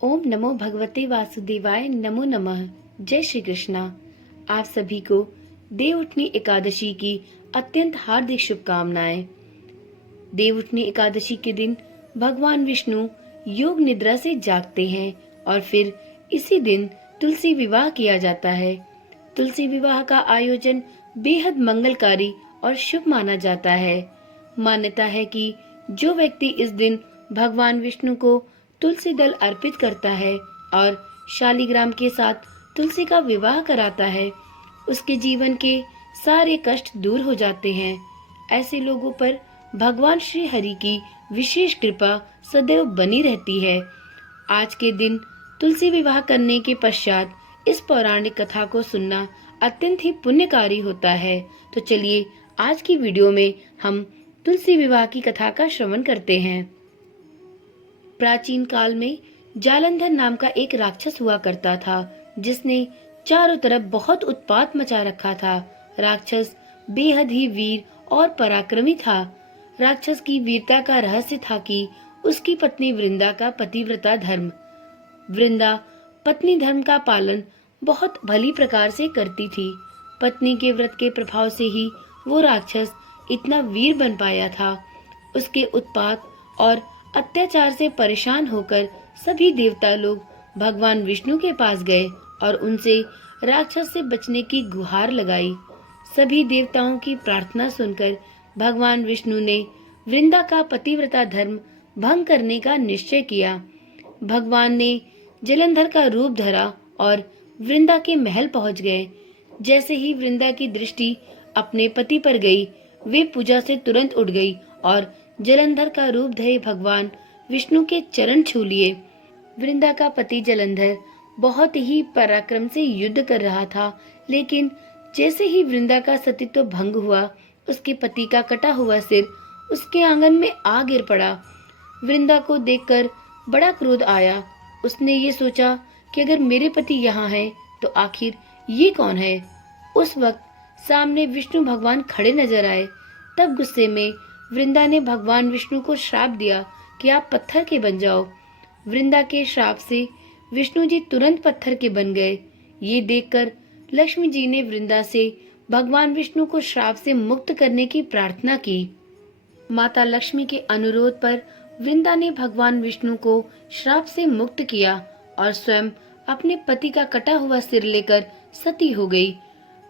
ओम नमो भगवते वासुदेवाय नमो नमः। जय श्री कृष्णा। आप सभी को देवउठनी एकादशी की अत्यंत हार्दिक शुभकामनाएं। देवउठनी एकादशी के दिन भगवान विष्णु योग निद्रा से जागते हैं और फिर इसी दिन तुलसी विवाह किया जाता है। तुलसी विवाह का आयोजन बेहद मंगलकारी और शुभ माना जाता है। मान्यता है कि जो व्यक्ति इस दिन भगवान विष्णु को तुलसी दल अर्पित करता है और शालिग्राम के साथ तुलसी का विवाह कराता है, उसके जीवन के सारे कष्ट दूर हो जाते हैं। ऐसे लोगों पर भगवान श्री हरि की विशेष कृपा सदैव बनी रहती है। आज के दिन तुलसी विवाह करने के पश्चात इस पौराणिक कथा को सुनना अत्यंत ही पुण्यकारी होता है। तो चलिए आज की वीडियो में हम तुलसी विवाह की कथा का श्रवण करते हैं। प्राचीन काल में जालंधर नाम का एक राक्षस हुआ करता था, जिसने चारों तरफ बहुत उत्पात मचा रखा था। राक्षस बेहद ही वीर और पराक्रमी था। राक्षस की वीरता का रहस्य था कि उसकी पत्नी वृंदा का पतिव्रता धर्म। वृंदा पत्नी धर्म का पालन बहुत भली प्रकार से करती थी। पत्नी के व्रत के प्रभाव से ही वो राक्षस इतना वीर बन पाया था। उसके उत्पात और अत्याचार से परेशान होकर सभी देवता लोग भगवान विष्णु के पास गए और उनसे राक्षस से बचने की गुहार लगाई। सभी देवताओं की प्रार्थना सुनकर भगवान विष्णु ने वृंदा का पतिव्रता धर्म भंग करने का निश्चय किया। भगवान ने जलंधर का रूप धरा और वृंदा के महल पहुंच गए। जैसे ही वृंदा की दृष्टि अपने पति पर गई, वे पूजा से तुरंत उठ गई और जलंधर का रूप धरे भगवान विष्णु के चरण छू लिए। वृंदा का पति जलंधर बहुत ही पराक्रम से युद्ध कर रहा था, लेकिन जैसे ही वृंदा का सतीत्व भंग हुआ, उसके पति का कटा हुआ सिर उसके आंगन में आ गिर पड़ा। वृंदा को देखकर बड़ा क्रोध आया। उसने ये सोचा कि अगर मेरे पति यहाँ हैं, तो आखिर ये कौन है। उस वक्त सामने विष्णु भगवान खड़े नजर आए। तब गुस्से में वृंदा ने भगवान विष्णु को श्राप दिया कि आप पत्थर के बन जाओ। वृंदा के श्राप से विष्णु जी तुरंत पत्थर के बन गए। ये देखकर लक्ष्मी जी ने वृंदा से भगवान विष्णु को श्राप से मुक्त करने की प्रार्थना की। माता लक्ष्मी के अनुरोध पर वृंदा ने भगवान विष्णु को श्राप से मुक्त किया और स्वयं अपने पति का कटा हुआ सिर लेकर सती हो गई।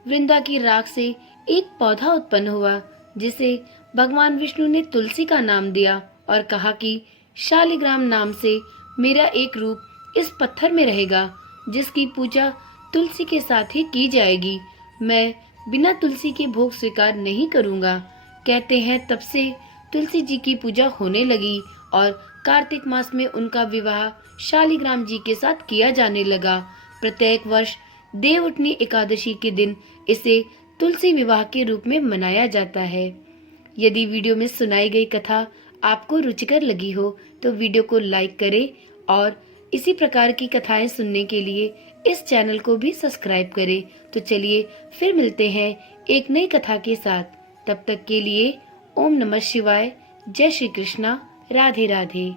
वृंदा की राख से एक पौधा उत्पन्न हुआ, जिसे भगवान विष्णु ने तुलसी का नाम दिया और कहा कि शालिग्राम नाम से मेरा एक रूप इस पत्थर में रहेगा, जिसकी पूजा तुलसी के साथ ही की जाएगी। मैं बिना तुलसी के भोग स्वीकार नहीं करूंगा। कहते हैं तब से तुलसी जी की पूजा होने लगी और कार्तिक मास में उनका विवाह शालिग्राम जी के साथ किया जाने लगा। प्रत्येक वर्ष देवउठनी एकादशी के दिन इसे तुलसी विवाह के रूप में मनाया जाता है। यदि वीडियो में सुनाई गई कथा आपको रुचिकर लगी हो तो वीडियो को लाइक करें और इसी प्रकार की कथाएं सुनने के लिए इस चैनल को भी सब्सक्राइब करें। तो चलिए फिर मिलते हैं एक नई कथा के साथ। तब तक के लिए ओम नमः शिवाय। जय श्री कृष्णा। राधे राधे।